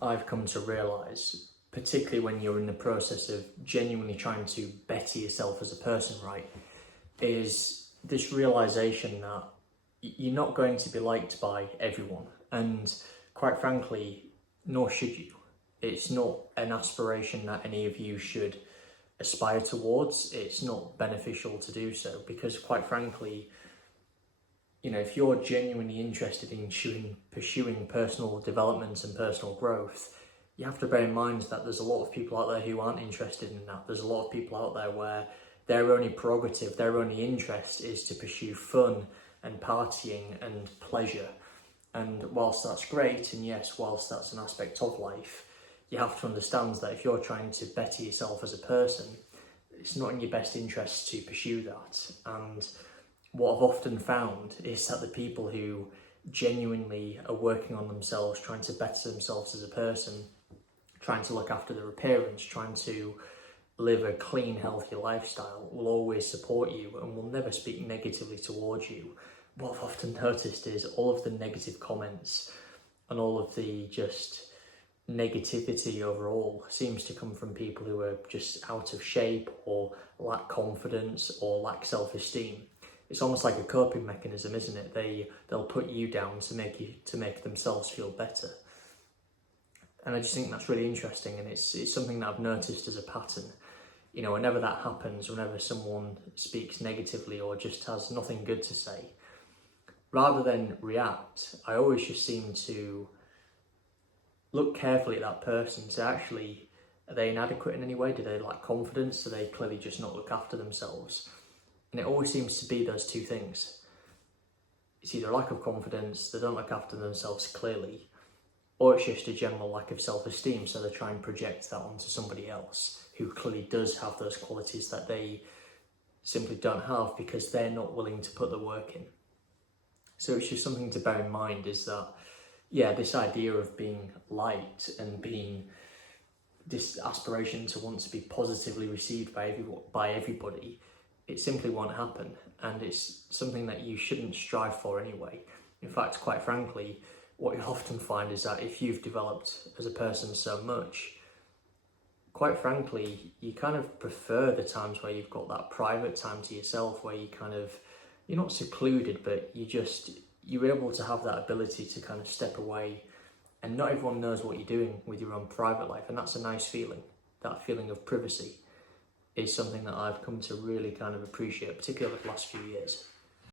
I've come to realise, particularly when you're in the process of genuinely trying to better yourself as a person, right, is this realisation that you're not going to be liked by everyone. And quite frankly, nor should you. It's not an aspiration that any of you should aspire towards. It's not beneficial to do so because, quite frankly, if you're genuinely interested in pursuing personal development and personal growth, you have to bear in mind that there's a lot of people out there who aren't interested in that. There's a lot of people out there where their only prerogative, their only interest is to pursue fun and partying and pleasure. And whilst that's great, and yes, whilst that's an aspect of life, you have to understand that if you're trying to better yourself as a person, it's not in your best interest to pursue that. And what I've often found is that the people who genuinely are working on themselves, trying to better themselves as a person, trying to look after their appearance, trying to live a clean, healthy lifestyle, will always support you and will never speak negatively towards you. What I've often noticed is all of the negative comments and all of the just negativity overall seems to come from people who are just out of shape or lack confidence or lack self-esteem. It's almost like a coping mechanism, isn't it? They'll put you down to make themselves feel better. And I just think that's really interesting, and it's something that I've noticed as a pattern. Whenever that happens, whenever someone speaks negatively or just has nothing good to say, rather than react, I always just seem to look carefully at that person to actually, are they inadequate in any way? Do they lack confidence? Do they clearly just not look after themselves? And it always seems to be those two things. It's either a lack of confidence, they don't look after themselves clearly, or it's just a general lack of self-esteem, so they try and project that onto somebody else who clearly does have those qualities that they simply don't have because they're not willing to put the work in. So it's just something to bear in mind, is that, this idea of being liked and being this aspiration to want to be positively received by everybody, it simply won't happen, and it's something that you shouldn't strive for anyway. In fact, quite frankly, what you'll often find is that if you've developed as a person so much, quite frankly, you kind of prefer the times where you've got that private time to yourself, where you're not secluded, but you're able to have that ability to kind of step away, and not everyone knows what you're doing with your own private life, and that's a nice feeling. That feeling of privacy is something that I've come to really kind of appreciate, particularly over the last few years.